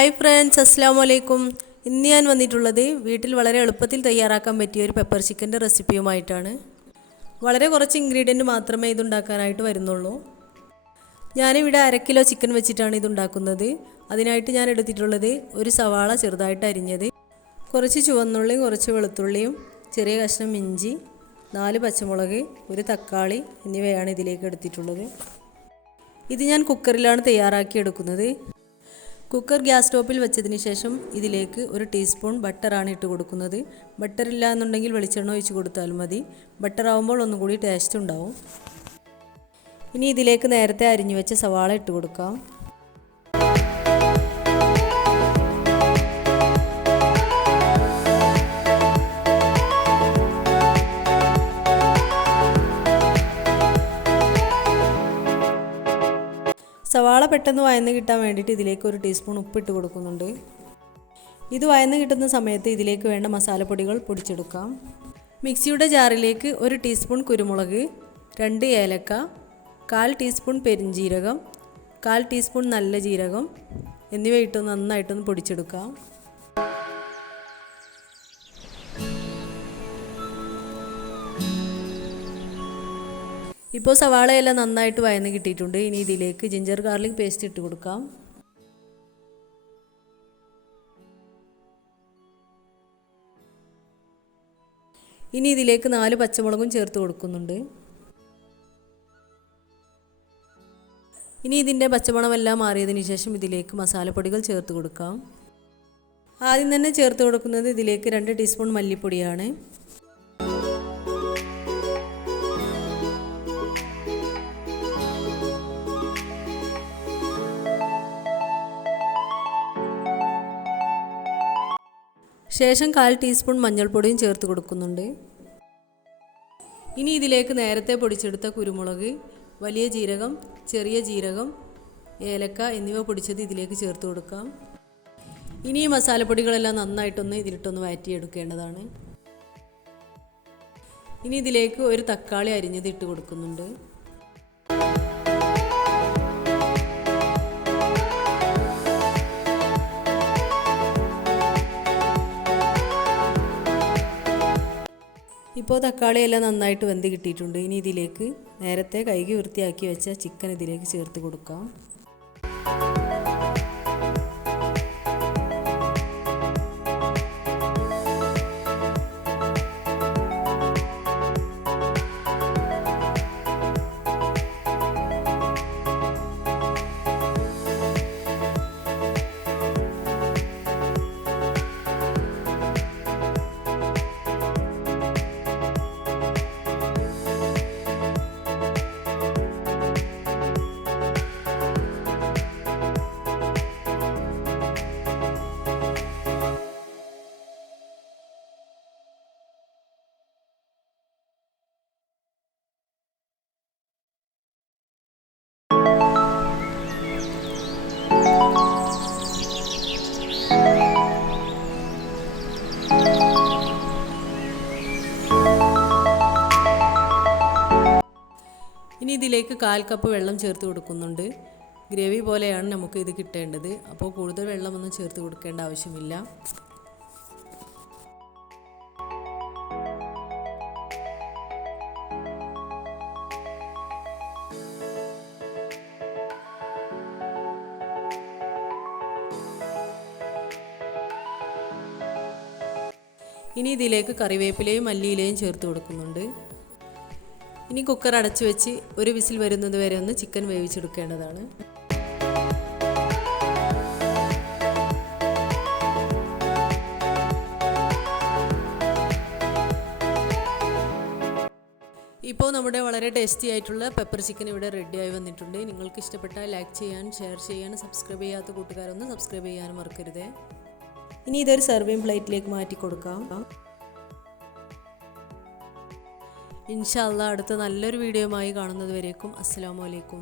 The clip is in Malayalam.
ഹായ് ഫ്രണ്ട്സ്, അസ്സലാമു അലൈക്കും. ഇന്ന് ഞാൻ വന്നിട്ടുള്ളത് വീട്ടിൽ വളരെ എളുപ്പത്തിൽ തയ്യാറാക്കാൻ പറ്റിയ ഒരു പെപ്പർ ചിക്കൻ്റെ റെസിപ്പിയുമായിട്ടാണ്. വളരെ കുറച്ച് ഇൻഗ്രീഡിയൻറ്റ് മാത്രമേ ഇതുണ്ടാക്കാനായിട്ട് വരുന്നുള്ളൂ. ഞാനിവിടെ 1/2 കിലോ ചിക്കൻ വെച്ചിട്ടാണ് ഇതുണ്ടാക്കുന്നത്. അതിനായിട്ട് ഞാൻ എടുത്തിട്ടുള്ളത് ഒരു സവാള ചെറുതായിട്ട് അരിഞ്ഞത്, കുറച്ച് ചുവന്നുള്ളിയും കുറച്ച് വെളുത്തുള്ളിയും, ചെറിയ കഷ്ണം ഇഞ്ചി, 4 പച്ചമുളക്, ഒരു തക്കാളി എന്നിവയാണ് ഇതിലേക്ക് എടുത്തിട്ടുള്ളത്. ഇത് ഞാൻ കുക്കറിലാണ് തയ്യാറാക്കി എടുക്കുന്നത്. കുക്കർ ഗ്യാസ് സ്റ്റോപ്പിൽ വെച്ചതിന് ശേഷം ഇതിലേക്ക് 1 ടീസ്പൂൺ ബട്ടറാണ് ഇട്ട് കൊടുക്കുന്നത്. ബട്ടർ ഇല്ല എന്നുണ്ടെങ്കിൽ വെളിച്ചെണ്ണ ഒഴിച്ച് കൊടുത്താൽ മതി. ബട്ടർ ആവുമ്പോൾ ഒന്നുകൂടി ടേസ്റ്റ് ഉണ്ടാവും. ഇനി ഇതിലേക്ക് നേരത്തെ അരിഞ്ഞു വെച്ച സവാള ഇട്ട് കൊടുക്കാം. സവാള പെട്ടെന്ന് വഴന്ന് കിട്ടാൻ വേണ്ടിയിട്ട് ഇതിലേക്ക് 1 ടീസ്പൂൺ ഉപ്പിട്ട് കൊടുക്കുന്നുണ്ട്. ഇത് വഴന്ന് കിട്ടുന്ന സമയത്ത് ഇതിലേക്ക് വേണ്ട മസാലപ്പൊടികൾ പൊടിച്ചെടുക്കാം. മിക്സിയുടെ ജാറിലേക്ക് 1 ടീസ്പൂൺ കുരുമുളക്, 2 ഏലക്ക, 1/4 ടീസ്പൂൺ പെരിഞ്ജീരകം, 1/4 ടീസ്പൂൺ നല്ല ജീരകം എന്നിവ ഇട്ട് നന്നായിട്ടൊന്ന് പൊടിച്ചെടുക്കാം. ഇപ്പോൾ സവാളയെല്ലാം നന്നായിട്ട് വഴന്ന് കിട്ടിയിട്ടുണ്ട്. ഇനി ഇതിലേക്ക് ജിഞ്ചർ ഗാർലിക് പേസ്റ്റ് ഇട്ട് കൊടുക്കാം. ഇനി ഇതിലേക്ക് 4 പച്ചമുളകും ചേർത്ത് കൊടുക്കുന്നുണ്ട്. ഇനി ഇതിൻ്റെ പച്ചമണമെല്ലാം മാറിയതിന് ശേഷം ഇതിലേക്ക് മസാലപ്പൊടികൾ ചേർത്ത് കൊടുക്കാം. ആദ്യം തന്നെ ചേർത്ത് കൊടുക്കുന്നത് ഇതിലേക്ക് 2 ടീസ്പൂൺ മല്ലിപ്പൊടിയാണ്. ശേഷം 1/4 ടീസ്പൂൺ മഞ്ഞൾപ്പൊടിയും ചേർത്ത് കൊടുക്കുന്നുണ്ട്. ഇനി ഇതിലേക്ക് നേരത്തെ പൊടിച്ചെടുത്ത കുരുമുളക്, വലിയ ജീരകം, ചെറിയ ജീരകം, ഏലക്ക എന്നിവ പൊടിച്ചത് ഇതിലേക്ക് ചേർത്ത് കൊടുക്കാം. ഇനി ഈ മസാലപ്പൊടികളെല്ലാം നന്നായിട്ടൊന്ന് ഇതിലിട്ടൊന്ന് വഴറ്റിയെടുക്കേണ്ടതാണ്. ഇനി ഇതിലേക്ക് 1 തക്കാളി അരിഞ്ഞത് ഇട്ട് കൊടുക്കുന്നുണ്ട്. ഇപ്പോൾ തക്കാളിയെല്ലാം നന്നായിട്ട് വെന്ത് കിട്ടിയിട്ടുണ്ട്. ഇനി ഇതിലേക്ക് നേരത്തെ കഴുകി വൃത്തിയാക്കി വെച്ച ചിക്കൻ ഇതിലേക്ക് ചേർത്ത് കൊടുക്കാം. ഇനി ഇതിലേക്ക് 1/4 കപ്പ് വെള്ളം ചേർത്ത് കൊടുക്കുന്നുണ്ട്. ഗ്രേവി പോലെയാണ് നമുക്ക് ഇത് കിട്ടേണ്ടത്. അപ്പോൾ കൂടുതൽ വെള്ളമൊന്നും ചേർത്ത് കൊടുക്കേണ്ട ആവശ്യമില്ല. ഇനി ഇതിലേക്ക് കറിവേപ്പിലയും മല്ലിയിലയും ചേർത്ത് കൊടുക്കുന്നുണ്ട്. ഇനി കുക്കർ അടച്ചു വെച്ച് 1 വിസിൽ വരുന്നത് വരെ ഒന്ന് ചിക്കൻ വേവിച്ചെടുക്കേണ്ടതാണ്. ഇപ്പോൾ നമ്മുടെ വളരെ ടേസ്റ്റി ആയിട്ടുള്ള പെപ്പർ ചിക്കൻ ഇവിടെ റെഡിയായി വന്നിട്ടുണ്ട്. നിങ്ങൾക്ക് ഇഷ്ടപ്പെട്ടാൽ ലൈക്ക് ചെയ്യാൻ, ഷെയർ ചെയ്യാൻ, സബ്സ്ക്രൈബ് ചെയ്യാത്ത കൂട്ടുകാരൊന്ന് സബ്സ്ക്രൈബ് ചെയ്യാനും മറക്കരുത്. ഇനി ഇതൊരു സെർവിങ് പ്ലേറ്റിലേക്ക് മാറ്റി കൊടുക്കാം. ഇൻഷാ അല്ലാഹ് അടുത്ത നല്ലൊരു വീഡിയോയുമായി കാണുന്നത് വരേക്കും അസ്സലാമു അലൈക്കും.